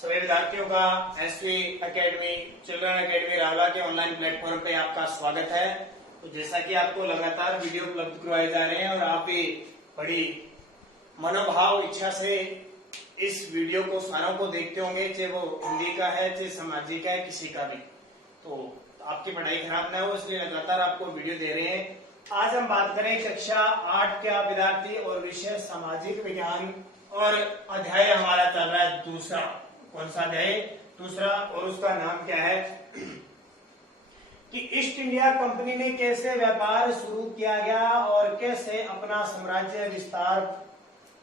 सभी विद्यार्थियों का SV academy children academy Rawla के ऑनलाइन प्लेटफॉर्म पे आपका स्वागत है। तो जैसा कि आपको लगातार वीडियो उपलब्ध करवाए जा रहे हैं और आप भी बड़ी मनोभाव इच्छा से इस वीडियो को सारों को देखते होंगे, चाहे वो हिंदी का है चाहे सामाजिक है, किसी का भी, तो आपकी पढ़ाई खराब ना हो इसलिए लगातार आपको वीडियो दे रहे हैं। आज हम बात करें कक्षा 8 के आप विद्यार्थी और विषय सामाजिक विज्ञान और अध्याय हमारा चल रहा है दूसरा। कौन सा अध्याय? दूसरा। और उसका नाम क्या है कि ईस्ट इंडिया कंपनी ने कैसे व्यापार शुरू किया गया और कैसे अपना साम्राज्य विस्तार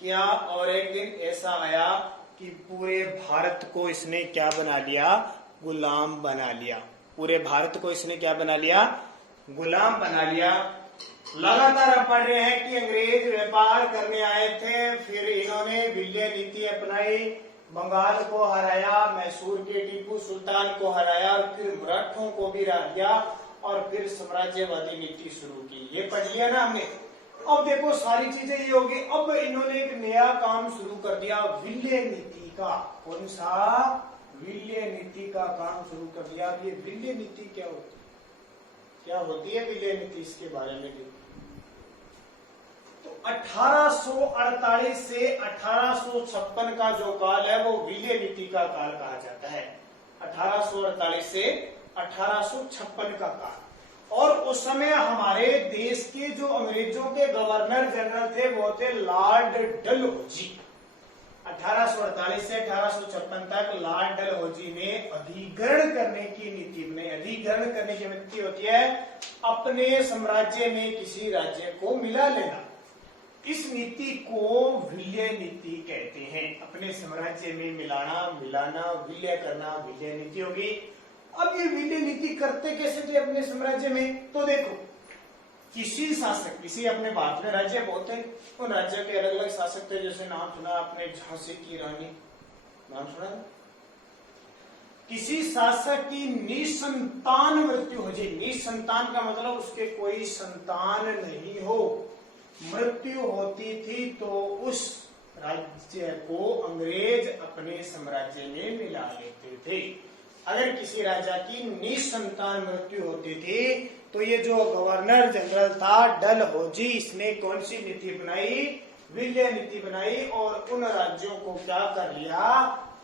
किया। और एक दिन ऐसा आया कि पूरे भारत को इसने क्या बना लिया? गुलाम बना लिया। पूरे भारत को इसने क्या बना लिया? गुलाम बना लिया। लगातार हम पढ़ रहे हैं कि अंग्रेज व्यापार करने आए थे, फिर इन्होंने विलय नीति अपनाई, बंगाल को हराया, मैसूर के टीपू सुल्तान को हराया और फिर मराठों को भी हरा दिया और फिर साम्राज्यवादी नीति शुरू की। ये पढ़ लिया ना हमने। अब देखो सारी चीजें ये होगी। अब इन्होंने एक नया काम शुरू कर दिया, विलय नीति का। कौन सा? विलय नीति का काम शुरू कर दिया। ये विलय नीति क्या होती है? क्या होती है विलय नीति? इसके बारे में देखो। तो 1848 से 1856 का जो काल है वो विलय नीति का काल कहा जाता है। 1848 से 1856 का काल। और उस समय हमारे देश के जो अंग्रेजों के गवर्नर जनरल थे वो थे लॉर्ड डलहौजी। 1848 से 1856 तक लॉर्ड डलहौजी ने अधिग्रहण करने की नीति बनाई। अधिग्रहण करने की नीति होती है अपने साम्राज्य में किसी राज्य को मिला लेना। इस नीति को विलय नीति कहते हैं। अपने साम्राज्य में मिलाना, मिलाना, विलय करना, विलय नीति होगी। अब ये विलय नीति करते कैसे थे अपने साम्राज्य में? तो देखो, किसी शासक, किसी अपने भारत में राज्य बहुत है, उन राज्य के अलग अलग शासक थे। जैसे नाम सुना आपने झांसी की रानी, नाम सुना? किसी शासक की निसंतान मृत्यु हो जाए। निसंतान का मतलब उसके कोई संतान नहीं हो, मृत्यु होती थी, तो उस राज्य को अंग्रेज अपने साम्राज्य में मिला लेते थे। अगर किसी राजा की निसंतान मृत्यु होती थी तो ये जो गवर्नर जनरल था डलहौजी, इसने कौन सी नीति बनाई? विलय नीति बनाई। और उन राज्यों को क्या कर लिया?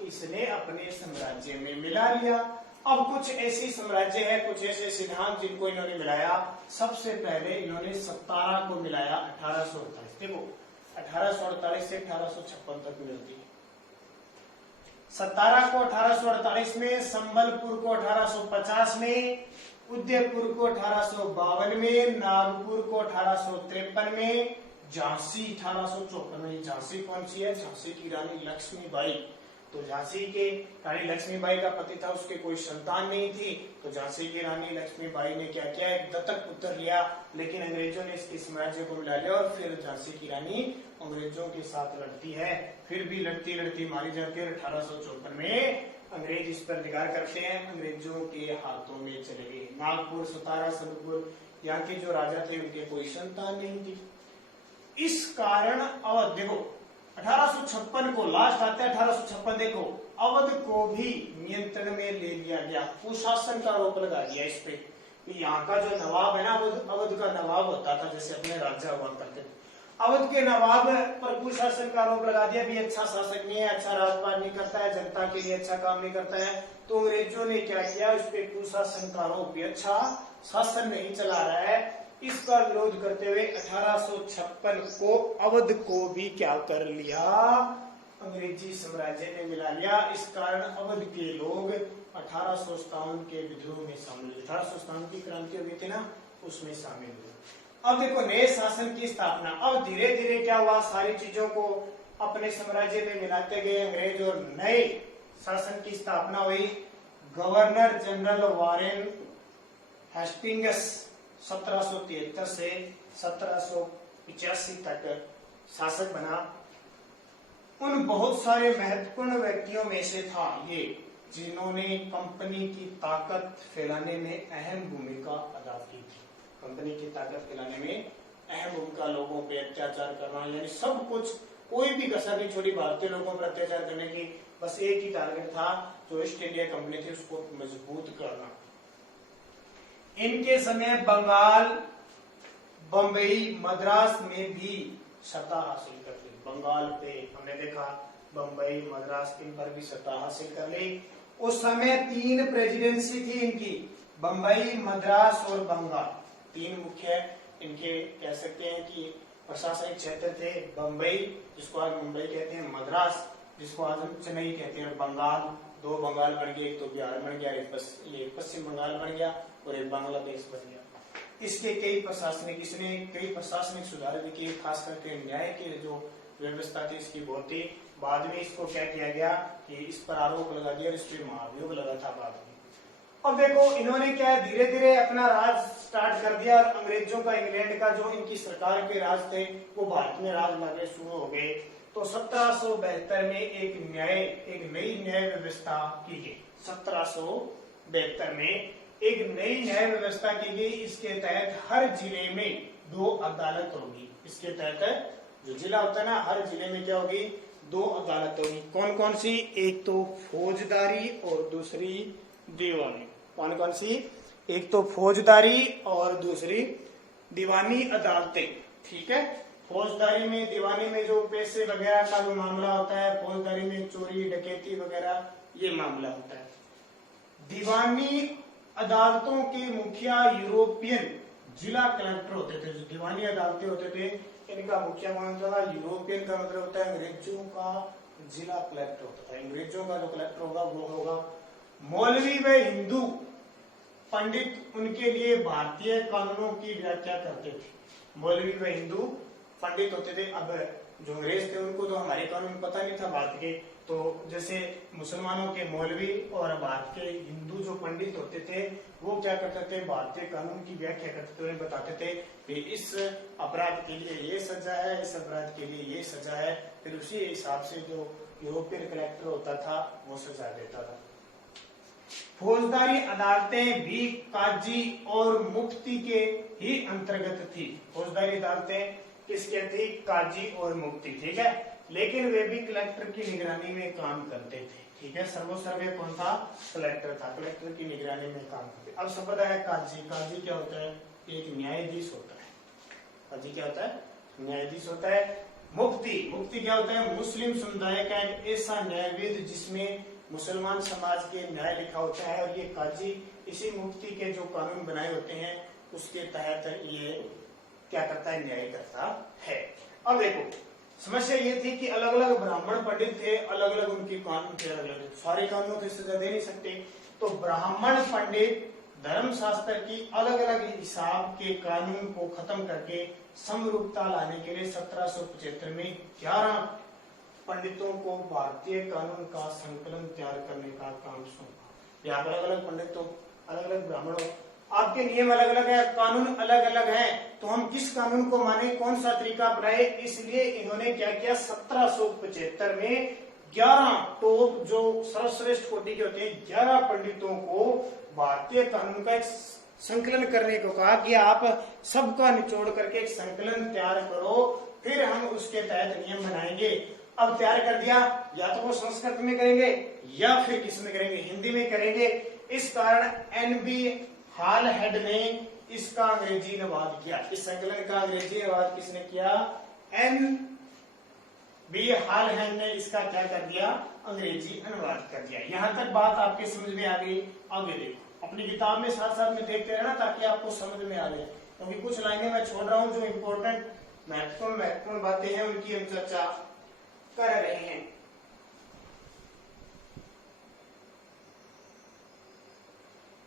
इसने अपने साम्राज्य में मिला लिया। अब कुछ ऐसी साम्राज्य है, कुछ ऐसे सिद्धांत जिनको इन्होंने मिलाया। सबसे पहले इन्होंने सतारा को मिलाया 1848। देखो 1848 से 1856 तक मिलती है। सतारा को 1848 में, संबलपुर को 1850 में, उदयपुर को 1852 में, नागपुर को 1853 में, झांसी 1854 में। झांसी कौन सी है? झांसी की रानी लक्ष्मीबाई। तो झांसी के रानी लक्ष्मीबाई का पति था, उसके कोई संतान नहीं थी, तो झांसी की रानी लक्ष्मीबाई ने क्या किया? एक दत्तक पुत्र लिया, लेकिन अंग्रेजों ने इसके साम्राज्य को मिला लिया और फिर झांसी की रानी अंग्रेजों के साथ लड़ती है। फिर भी लड़ती लड़ती मारी जाती है। 1854 में अंग्रेज इस पर अधिकार करते हैं, अंग्रेजों के हाथों में चले गए। नागपुर, सतारा, संबलपुर, यहाँ के जो राजा थे उनके कोई संतान नहीं थी। इस कारण अवध, देखो 1856 को लास्ट आता है 1856। देखो अवध को भी नियंत्रण में ले लिया गया, कुशासन का आरोप लगा दिया इस पे। यहाँ का जो नवाब है ना, अवध का नवाब होता था, जैसे अपने राजा हुआ करते थे। अवध के नवाब पर कुशासन का आरोप लगा दिया भी अच्छा शासक नहीं है, अच्छा राजपाट नहीं करता है, जनता के लिए अच्छा काम नहीं करता है। तो अंग्रेजों ने क्या किया? उस पे कुशासन का आरोप भी, अच्छा शासन नहीं चला रहा है, इसका विरोध करते हुए 1856 को अवध को भी क्या कर लिया? अंग्रेजी साम्राज्य में मिला लिया। इस कारण अवध के लोग 1857 के विद्रोह में शामिल हुए। 1857 की क्रांति हुई थी ना, उसमें शामिल हुए। अब देखो नए शासन की स्थापना। अब धीरे धीरे क्या हुआ? सारी चीजों को अपने साम्राज्य में मिलाते गए अंग्रेज और नए शासन की स्थापना हुई। गवर्नर जनरल वारेन हेस्टिंग्स 1773 से 1785 तक शासक बना। उन बहुत सारे महत्वपूर्ण व्यक्तियों में से था ये, जिन्होंने कंपनी की ताकत फैलाने में अहम भूमिका अदा की थी। कंपनी की ताकत फैलाने में अहम भूमिका, लोगों पे अत्याचार करना, यानी सब कुछ कोई भी कसर नहीं छोड़ी भारतीय लोगों पर अत्याचार करने की। बस एक ही टारगेट था, जो ईस्ट इंडिया कंपनी थी उसको मजबूत करना। इनके समय बंगाल, बंबई, मद्रास में भी सत्ता हासिल कर ली। बंगाल पे हमने देखा, बंबई, मद्रास, इन पर भी सत्ता हासिल कर ली। उस समय 3 प्रेसिडेंसी थी इनकी, बंबई, मद्रास और बंगाल। 3 मुख्य इनके कह सकते हैं कि प्रशासनिक क्षेत्र थे। बंबई, जिसको आज मुंबई कहते हैं, मद्रास, जिसको आज हम चेन्नई कहते हैं, बंगाल। 2 बंगाल बन गए, एक तो बिहार बन गया, एक पश्चिम बंगाल बन गया और एक बांग्लादेश बन गया। इसके कई प्रशासनिक सुधार भी किए, खास करके न्याय की जो व्यवस्था थी इसकी बहुत ही। बाद में इसको क्या किया गया कि इस पर आरोप लगा दिया और इस पर महाभियोग लगा था बाद में। अब देखो इन्होंने क्या धीरे धीरे अपना राज स्टार्ट कर दिया और अंग्रेजों का, इंग्लैंड का जो इनकी सरकार के राज थे वो भारत में राज लाने शुरू हो गए। तो 1772 में एक नई न्याय व्यवस्था की गई। 1772 में एक नई न्याय व्यवस्था की गई। इसके तहत हर जिले में 2 अदालत होगी। इसके तहत जो जिला होता है ना, हर जिले में क्या होगी, 2 अदालत होगी। कौन कौन सी? एक तो फौजदारी और दूसरी दीवानी। कौन कौन सी? एक तो फौजदारी और दूसरी दीवानी अदालतें। ठीक है, फौजदारी में, दीवानी में जो पैसे वगैरह का जो मामला होता है, फौजदारी में चोरी डकैती वगैरह ये मामला होता है। दीवानी अदालतों के मुखिया यूरोपियन जिला कलेक्टर होते थे। जो दीवानी अदालतें होते थे इनका मुखिया कौन था? यूरोपियन का मतलब होता है अंग्रेजों का जिला कलेक्टर होता था। अंग्रेजों का जो कलेक्टर होगा वो होगा। मौलवी व हिंदू पंडित उनके लिए भारतीय कानूनों की व्याख्या करते थे। मौलवी व हिंदू पंडित होते थे। अब जो अंग्रेज थे उनको तो हमारे कानून पता नहीं था भारत के, तो जैसे मुसलमानों के मौलवी और भारत के हिंदू जो पंडित होते थे वो क्या करते थे, भारतीय कानून की व्याख्या करते थे। उन्हें बताते थे कि इस अपराध के लिए ये सजा है, इस अपराध के लिए ये सजा है। फिर उसी हिसाब से जो यूरोपियन कलेक्टर होता था वो सजा देता था। फौजदारी अदालतें भी काजी और मुफ्ती के ही अंतर्गत थी। फौजदारी अदालतें किसके थी? काजी और मुफ्ती। ठीक है, लेकिन वे भी कलेक्टर की निगरानी में काम करते थे। ठीक है, सर्वोसर्वे कौन था? कलेक्टर था। कलेक्टर की निगरानी में काम करते। अब शब्द है काजी। काजी क्या होता है? एक न्यायाधीश होता है। काजी क्या होता है? न्यायाधीश होता है। मुफ्ती, मुफ्ती क्या होता है? मुस्लिम समुदाय का एक ऐसा न्यायविद जिसमें मुसलमान समाज के न्याय लिखा होता है। और ये काजी इसी मुफ्ती के जो कानून बनाए होते हैं उसके तहत ये क्या करता है? न्याय करता है। अब देखो समस्या ये थी कि अलग अलग ब्राह्मण पंडित थे, अलग अलग उनके कानून थे, अलग अलग, सारे कानूनों की सजा दे नहीं सकते। तो ब्राह्मण पंडित धर्मशास्त्र की अलग अलग हिसाब के कानून को खत्म करके समरूपता लाने के लिए 1775 में 11 पंडितों को भारतीय कानून का संकलन तैयार करने का काम सौंपा। यहाँ अलग अलग पंडितों, अलग अलग ब्राह्मणों, आपके नियम अलग अलग है, कानून अलग अलग हैं, तो हम किस कानून को माने, कौन सा तरीका अपनाए? इसलिए इन्होंने क्या किया, 1775 में 11 टॉप जो सर्वश्रेष्ठ कोटि के होते हैं 11 पंडितों को भारतीय कानून का एक संकलन करने को कहा कि आप सबका निचोड़ करके एक संकलन तैयार करो, फिर हम उसके तहत नियम बनाएंगे। अब तैयार कर दिया, या तो वो संस्कृत में करेंगे या फिर किस में करेंगे? हिंदी में करेंगे। इस कारण एनबी हाल हेड ने इसका अंग्रेजी अनुवाद किया। इस संकलन का अंग्रेजी अनुवाद किसने किया? एन बी हाल हेड ने इसका क्या कर दिया? अंग्रेजी अनुवाद कर दिया। यहां तक बात आपके समझ में आ गई? आगे देखो, अपनी किताब में साथ साथ में देखते रहना ताकि आपको समझ में आ जाए, क्योंकि कुछ लाइनें मैं छोड़ रहा हूं जो इंपॉर्टेंट महत्वपूर्ण बातें हैं उनकी हम चर्चा कर रहे हैं।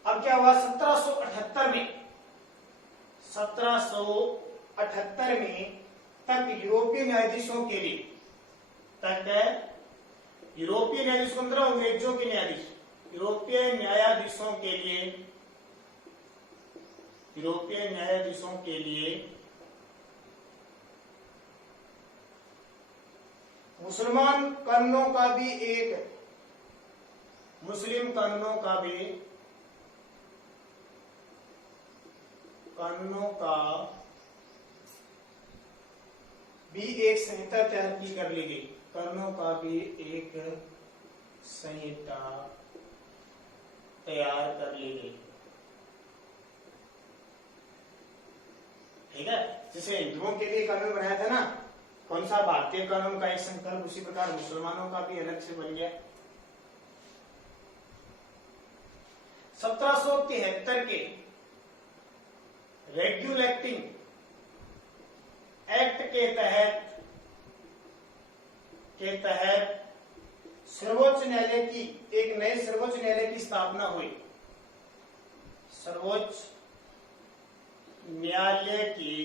अब क्या हुआ? 1778 में तक यूरोपीय न्यायाधीशों के लिए, यूरोपीय न्यायाधीशों मतलब अंग्रेजों के न्यायाधीश, यूरोपीय न्यायाधीशों के लिए मुस्लिम कानूनों का भी एक संहिता तैयार की कर ली गई, कर्णों का भी एक संहिता तैयार कर ली गई। ठीक है, जैसे हिंदुओं के लिए कानून बनाया था ना, कौन सा, भारतीय कानून का एक संकल्प, उसी प्रकार मुसलमानों का भी अलग से बन गया। 1773 के रेगुलेटिंग एक्ट के तहत सर्वोच्च न्यायालय की, एक नए सर्वोच्च न्यायालय की स्थापना हुई। सर्वोच्च न्यायालय की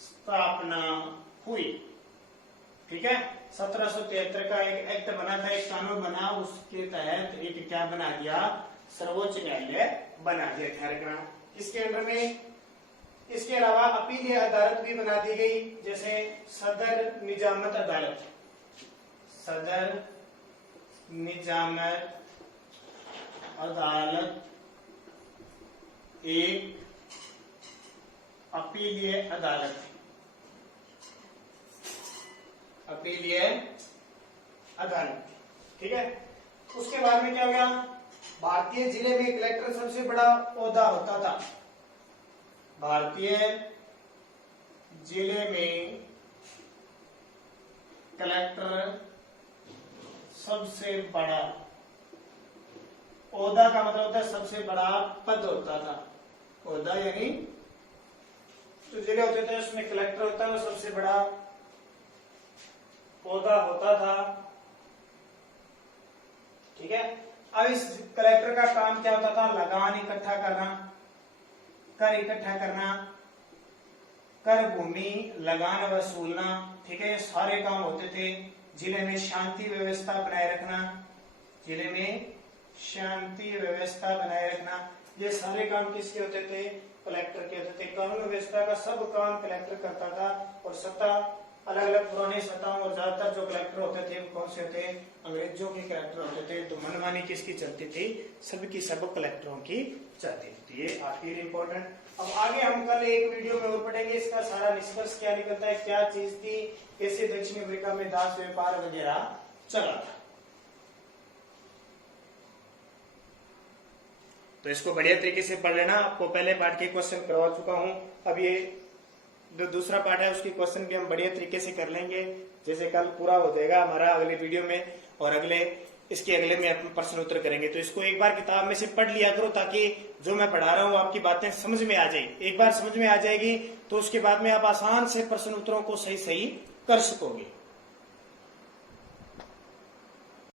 स्थापना हुई। ठीक है, 1773 का एक एक्ट बना था, एक कानून बना, उसके तहत एक क्या बना दिया, सर्वोच्च न्यायालय बना दिया। ख्याल रखना इसके अंदर में। इसके अलावा अपीलीय अदालत भी बना दी गई, जैसे सदर निजामत अदालत। सदर निजामत अदालत एक अपीलीय अदालत, अपीलीय अदालत। ठीक है, उसके बाद में क्या हो गया, भारतीय जिले में कलेक्टर सबसे बड़ा ओहदा होता था। भारतीय जिले में कलेक्टर सबसे बड़ा, ओहदा का मतलब होता है सबसे बड़ा पद होता था। ओहदा यानी जो जिले होते थे उसमें कलेक्टर होता है, वो सबसे बड़ा ओहदा होता था। ठीक है, अब इस कलेक्टर का काम क्या होता था, लगान इकट्ठा करना, कर इकट्ठा करना, कर भूमि लगान वसूलना। ठीक है, ये सारे काम होते थे। जिले में शांति व्यवस्था बनाए रखना, जिले में शांति व्यवस्था बनाए रखना, ये सारे काम किसके होते थे, कलेक्टर के होते थे। कानून व्यवस्था का सब काम कलेक्टर करता था। और सत्ता अलग अलग पुरानी सत्ताओं, और ज्यादातर जो कलेक्टर होते थे वो कौन से होते, अंग्रेजों के कलेक्टर होते थे। तो मनमानी किसकी चलती थी, सबकी सब कलेक्टरों की चलती थी। ये आखिर इंपॉर्टेंट। अब आगे हम कल एक वीडियो में और पढ़ेंगे, इसका सारा निष्कर्ष क्या निकलता है, क्या चीज थी, कैसे दक्षिण अफ्रीका में दास व्यापार वगैरह चला था। तो इसको बढ़िया तरीके से पढ़ लेना। आपको पहले पार्ट के क्वेश्चन करवा चुका हूं, अब ये जो दूसरा पार्ट है उसकी क्वेश्चन भी हम बढ़िया तरीके से कर लेंगे। जैसे कल पूरा हो जाएगा हमारा अगले वीडियो में, और इसके अगले में अपन प्रश्न उत्तर करेंगे। तो इसको एक बार किताब में से पढ़ लिया करो, ताकि जो मैं पढ़ा रहा हूँ आपकी बातें समझ में आ जाएगी। एक बार समझ में आ जाएगी तो उसके बाद में आप आसान से प्रश्न उत्तरों को सही सही कर सकोगे।